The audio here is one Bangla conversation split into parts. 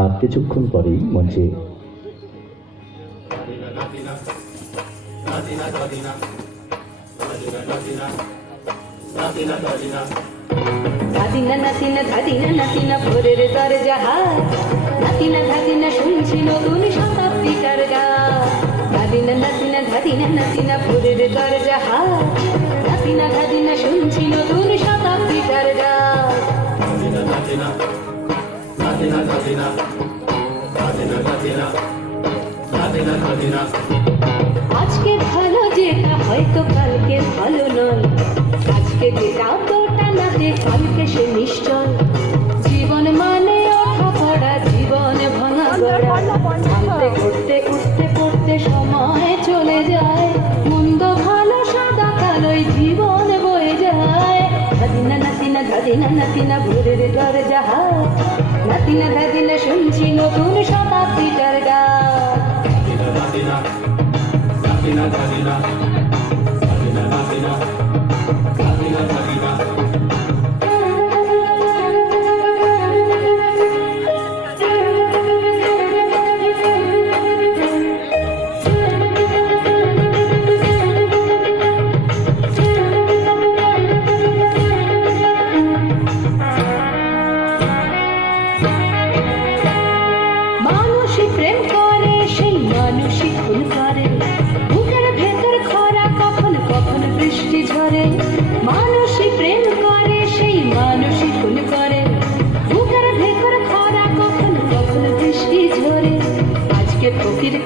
আর কিছুক্ষণ পরেই মঞ্চে ধাদিনা নাতিনা ধাদিনা নাতিনা, ভোরের দর জাহাজ। নাতিনা শুনছি নতুন শতাব্দীকার গান। নাতিনা নাতিনা নাতিনা ধাদিনা শুনছি নতুন শতাব্দীকার গান। আজকে ভালো যেটা হয়তো কালকে ভালো নয়। আজকে যেটা তোটা নাতে কালকে সে নিশ্চয়। জীবন মানে ওঠা পড়া, জীবন ভাঙা গড়া। ভাঙতে ঘুরতে উঠতে, পড়তে সময় চলে যায়। মন্দ, ভালো, সাদা, কালোই জীবন বয়ে যায়। নাতিনা, ধাদিনা, নাতিনা ভোরের ঘর জাহাজ নাতিনা ধাদিনা শুনছি নতুন শতাব্দীটার গান।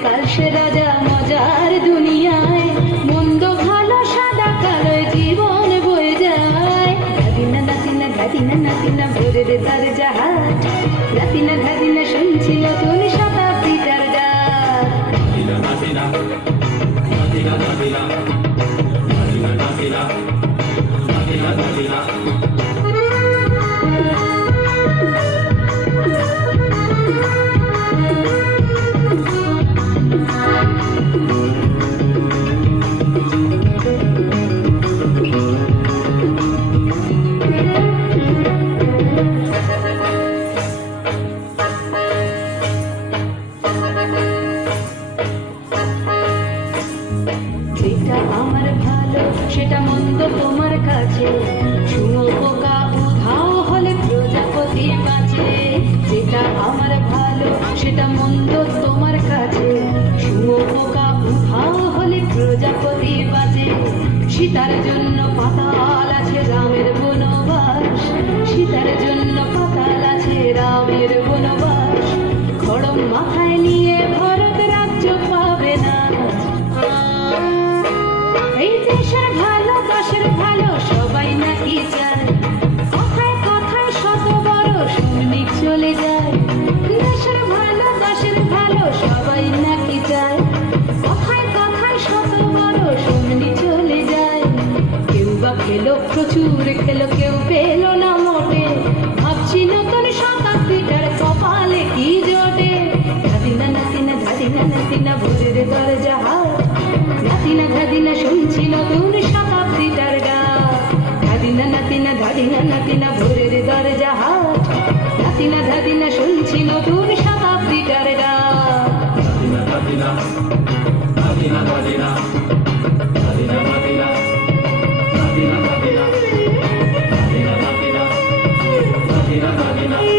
কাল রাজা মজার দুনিয়ায় মন্দ ভালো সাদা কালো জীবন বয়ে যায়। গাদিনা নাতিনা গাদিনা নাতিনা ভোরের তার জাহাজ। নাতিনা গাদিনা শুনছি নতুন শতাব্দীটার গান যেটা আমার ভালো সেটা মন্দ তোমার কাছে। শুনো পোকা উধাও হলে প্রজাপতি বাঁচে। যেটা আমার ভালো, সেটা মন্দ তোমার কাছে। শুনো পোকা উধাও হলে প্রজাপতি বাঁচে। সীতার জন্য পাতাল আছে রামের বনবাস। সীতার জন্য পাতাল আছে রামের বনবাস। খড়ম মাথায় খেলো প্রচুর খেলো কেউ পেল না মোটে। ভাবছি নতুন শতাব্দীটার কপালে কি জোটে। ধাদিনা নাতিনা ধাদিনা নাতিনা ভোরের দরজা হাত নাতিনা ধাদিনা শুনছি নতুন শতাব্দীটার গান ধাদিনা নাতিনা ধাদিনা নাতিনা ভোরের দরজা হাত নাতিনা ধাদিনা শুনছি নতুন শতাব্দীটার গান Latina, Latina, Latina, Latina. enough, enough.